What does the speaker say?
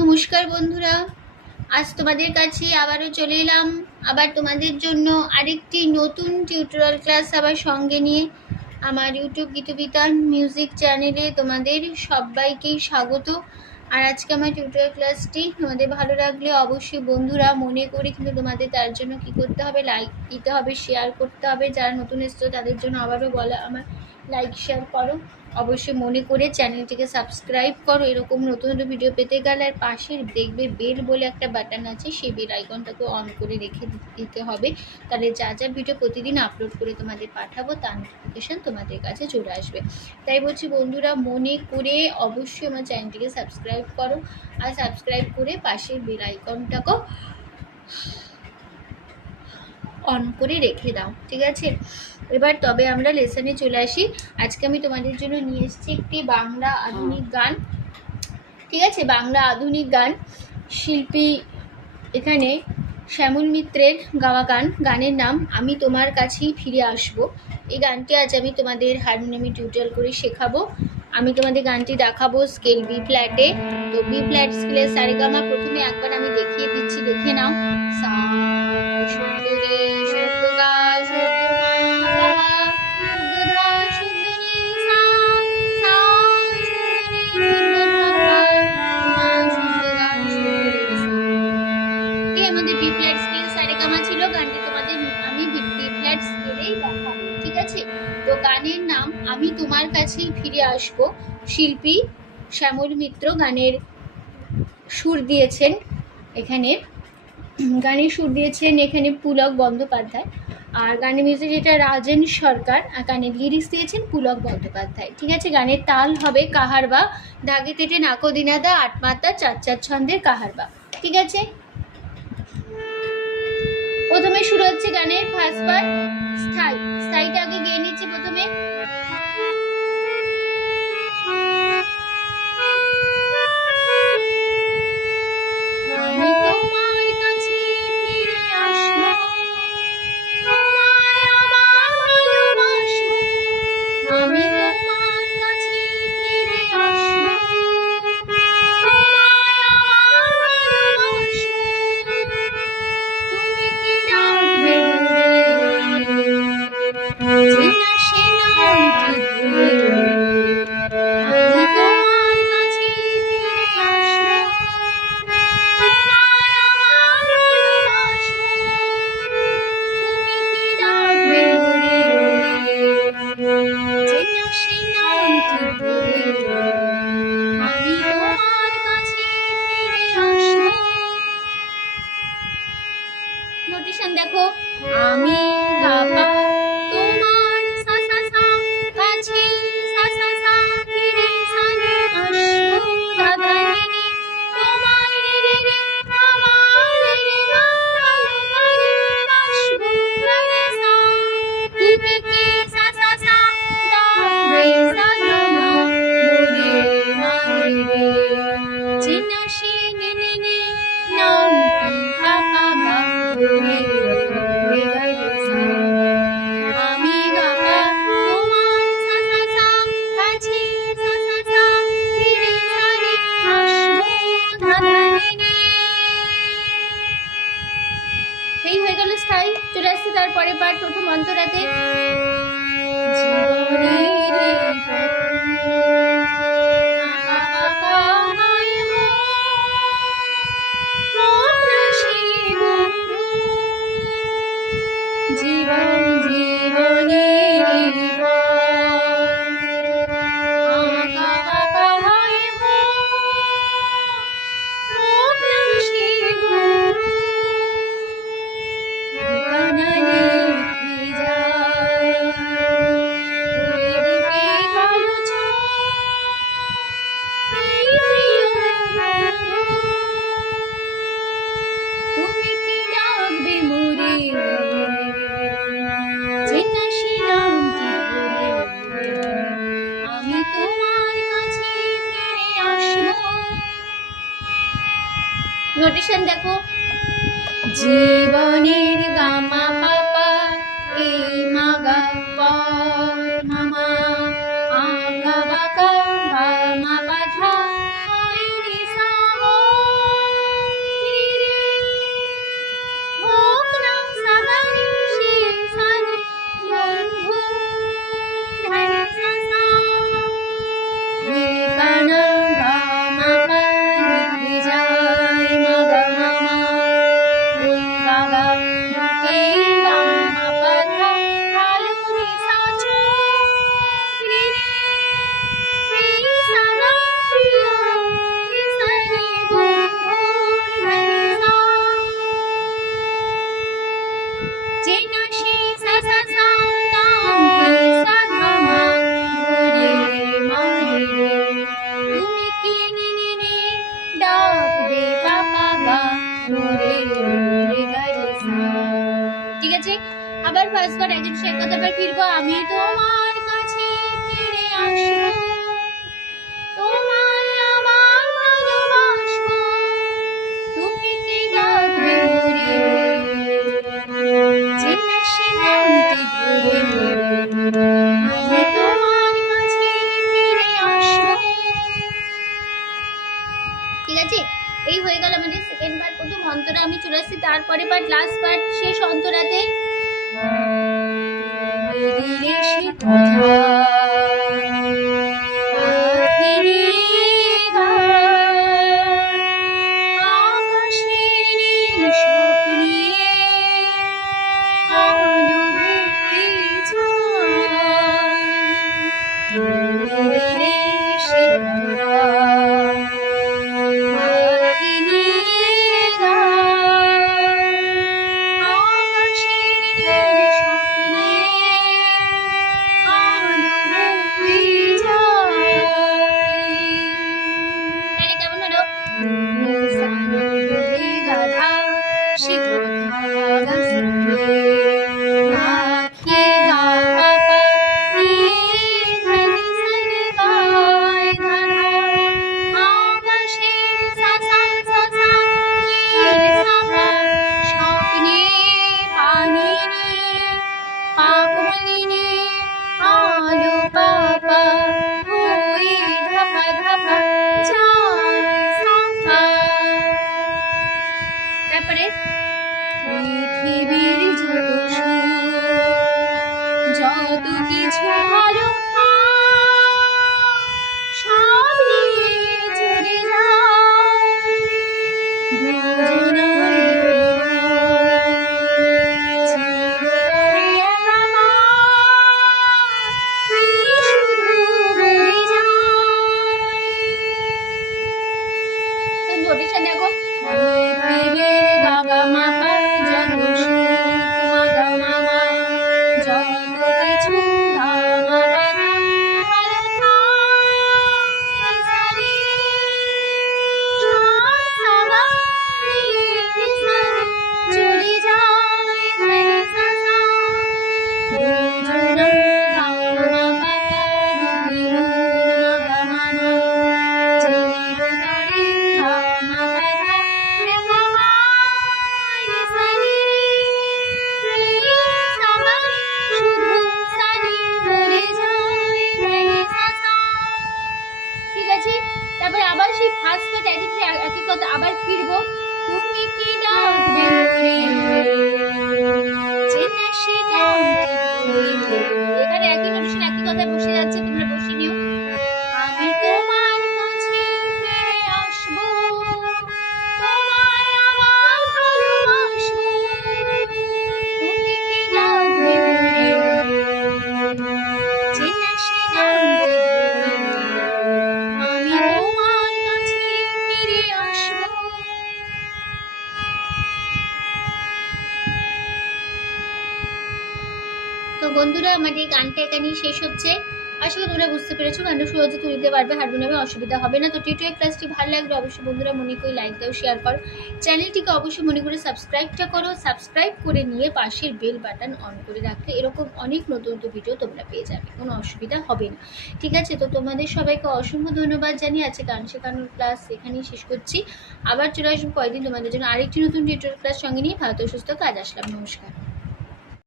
নমস্কার বন্ধুরা, আজ তোমাদের কাছে আবারও চলে এলাম আবার তোমাদের জন্য আরেকটি নতুন টিউটোরিয়াল ক্লাস আবার সঙ্গে নিয়ে। আমার ইউটিউব গীতবিতান মিউজিক চ্যানেলে তোমাদের সবাইকেই স্বাগত। আর আজকে আমার টিউটোরিয়াল ক্লাসটি তোমাদের ভালো লাগলে অবশ্যই বন্ধুরা মনে করে কিন্তু তোমাদের তার জন্য কি করতে হবে, লাইক দিতে হবে, শেয়ার করতে হবে। যারা নতুন এসছো তাদের জন্য আবারও বলা, আমার লাইক শেয়ার করো, অবশ্যই মনে করে চ্যানেলটিকে সাবস্ক্রাইব করো এরকম নতুন নতুন ভিডিও পেতে গেলে। আর পাশের দেখবে বেল বলে একটা বাটন আছে, সেই বেল আইকনটাকে অন করে রেখে দিতে হবে। তাহলে যা যা ভিডিও প্রতিদিন আপলোড করে তোমাদের পাঠাবো তার নোটিফিকেশান তোমাদের কাছে চলে আসবে। তাই বলছি বন্ধুরা, মনে করে অবশ্যই আমার চ্যানেলটিকে সাবস্ক্রাইব করো, আর সাবস্ক্রাইব করে পাশের বেল আইকনটাকেও অন করে রেখে দাও, ঠিক আছে? এবার তবে আমরা লেসনে চলে আসি। আজকে আমি তোমাদের জন্য নিয়ে এসেছি একটি বাংলা আধুনিক গান, ঠিক আছে? বাংলা আধুনিক গান, শিল্পী এখানে শ্যামল মিত্রের গাওয়া গান। গানের নাম আমি তোমার কাছেই ফিরে আসব। এই গানটি আজ আমি তোমাদের হারমোনিয়ামে টিউটোরিয়াল করে শেখাবো। আমি তোমাদের গানটি দেখাবো স্কেল বি ফ্ল্যাটে। তো বি ফ্ল্যাট স্কেলের সারেগামা প্রথমে একবার আমি দেখিয়ে দিচ্ছি, দেখে নাও। সা শুদ্ধ রে শুদ্ধ গা শুদ্ধ মা শুদ্ধ ধা শুদ্ধ নি সা সা শুদ্ধ রে শুদ্ধ ধা মা শুদ্ধ গা শুদ্ধ রে সা। এই আমাদের বি ফ্ল্যাট স্কেল সারেগামা ছিল। গানটি তোমাদের আমি বি ফ্ল্যাট স্কেলেই দেখাবো, ঠিক আছে? তো গানের নাম আমি তোমার কাছেই ফিরে আসব। শিল্পী শ্যামল মিত্র। গানের সুর দিয়েছেন এখানে, গানের সুর দিয়েছেন এখানে পুলক বন্দ্যোপাধ্যায়। আর গানের মিউজিক যেটা রাজেন সরকার, আর গানের লিরিক্স দিয়েছেন পুলক বন্দ্যোপাধ্যায়, ঠিক আছে? গানের তাল হবে কাহারবা, দাগে তেটে নাকো দিনাদা, আট মাত্রা চার চার ছন্দের কাহারবা, ঠিক আছে? প্রথমে শুরু হচ্ছে গানের ফার্স্ট পার্ট স্থায়ী। স্থায়ীটা আগে গেয়ে নিচ্ছি প্রথমে। আমি তোমার কাছে ফিরে আসবো, তোমায় আবার ভালোবাসবো। আমি তোমার কাছে ফিরে আসবো, তোমায় আবার ভালোবাসবো। তুমি কি ডাকবে চেনা সে নামটি ধরে, আমি তোমার কাছে ফিরে আসবো, তোমায় আবার ভালোবাসবো। তুমি কি ডাকবে চেনা সে নামটি ধরে, আমি তোমার কাছে ফিরে আসবো। নোটেশন দেখো, আমি গাপা তোমার সা সা সা কাছে, সা সা সা ফিরে সানে আসবো, দাদা নিনি তোমার রে রে রে আমার রে রে গা ভালো বাসবো, রে সা তুমি কি সা সা সা ডাকবে সা গা মা মোরে মারে রে চেনা সে নে নে নে নামটি পাপা গা ধরে রে রে সা। আমি গাপা তোমার সা সা সা কাছে, সা সা সা ফিরে সারে আসবো, দাদা রে। এই হয়ে গেল স্থায়ী। চলে আসছে তারপরে পাঠ প্রথম অন্তরাতে। জীবন জীবনের তুমি কি ডাকবে মোরে চেনা সে নামটি ধরে, আমি তোমার কাছে ফিরে আসবো। নোটেশন দেখো, জীবনের গামা পাপা এই মা গা পা মামা আগা বাকা গা মা পা ধা রে সা মো রে রে হোক না সা গা রে সে সা রে বন্ধু ধা রে সা সা রে গা না গা মা পা রে যায় মা গা মা মা রে গা গা রে গা মা পা ধা ভালো রে সা চো রে রে রে সা গা রে রে সা রে বন্ধু ধা রে সা যে না সে সা সা সা না রে সা ধা মা রে মা রে তুমি কি নি নি নি ডাক দে পা পা গা রে রে গা রে সা। ঠিক আছে, আবার ফার্স্টবার একজন সে কথাবার ফিরবো। আমি তোমার কাছে ফিরে আসবো, তোমায় আবার ভালোবাসবো, তুমি কি ডাকবে মোরে, চেনা সে নামটি ধরে আমি তোমার কাছে ফিরে আসবো। ঠিক আছে, এই হয়ে গেল আমাদের সেকেন্ড পার্ট। প্রথম অন্তরা আমি চলে আসছি, তারপরে পার্ট লাস্ট পার্ট শেষ অন্তরাতে। দিলে সে কথা পাখিরে গায়, আকাশের নীল স্বপ্নে আলো হয়ে যায়। দিলে সে কথা পাখিরে গায়, আকাশের নীল স্বপ্নে আলো হয়ে যায়। তাহলে কেমন হলো? সানি রে গাধা সে কথা গা শুনবে, আখি গা পাপা রে ধানি সানি গায় গাধা, আকাশের সা সা সা সা রে সা পা, স্বপ্নে পানিনি পাকলিনি আলো পাপা হয়ে ধাপা ধাপা যায় সাপা। তারপরে পৃথিবীর যত সুখ, যত কিছু ভালো সব নিয়ে চলে যায় দুজনার চিরতরে আমার শুধু বয়ে যায়। তো নোটিশটা দেখো, পৃথিবীর গা গা মা পা যত সুখ মা গা মা মা, যত কিছু গা মা পা ধা ভালো থাকে সা রে, সব সা গা রে রে সা রে চলে যায় ধা রে সা সা। দুজনা গা মা পা পা রে রে মা গা মা মা, চিরতরে গা মা পা ধা রে গা মা রে সা রে রে রে সা গা শুধু সা রে বলে যায় ধা রে সা সা। ঠিক আছে, তারপরে আবার সেই ফার্স্ট পার্ট একই কথা আবার ফিরবো। তুমি কি ডাকবে মোরে, চেনা সে নামটি ধরে, এখানে একই নোটেশন একই কথা বসে যাচ্ছে, তোমরা বসে নিও। আমি তোমার কাছে ফিরে আসবো, তোমায় আবার ভালোবাসবো, তুমি কি ডাকবে মোরে, চেনা সে নামটি ধরে আমি তোমার কাছে ফিরে আসবো। তো বন্ধুরা, আমাদের এই গানটা এখানেই শেষ হচ্ছে। আশা করি তোমরা বুঝতে পেরেছো, গানটা সহজে তুলতে পারবে, হারমোনিয়ামে অসুবিধা হবে না। তো টিউটোরিয়াল ক্লাসটি ভালো লাগলে অবশ্যই বন্ধুরা মনে করে লাইক দাও, শেয়ার করো, চ্যানেলটিকে অবশ্যই মনে করে সাবস্ক্রাইবটা করো। সাবস্ক্রাইব করে নিয়ে পাশের বেল বাটন অন করে রাখলে এরকম অনেক নতুন নতুন ভিডিও তোমরা পেয়ে যাবে, কোনো অসুবিধা হবে না। ঠিক আছে, তো তোমাদের সবাইকে অসংখ্য ধন্যবাদ জানিয়ে আছে গান শেখানোর ক্লাস এখানেই শেষ করছি। আবার চলে আসবো কয়েকদিন তোমাদের জন্য আরেকটি নতুন টিউটোরিয়াল ক্লাস সঙ্গে নিয়ে। ভালো সুস্থ কাজ আসলাম, নমস্কার।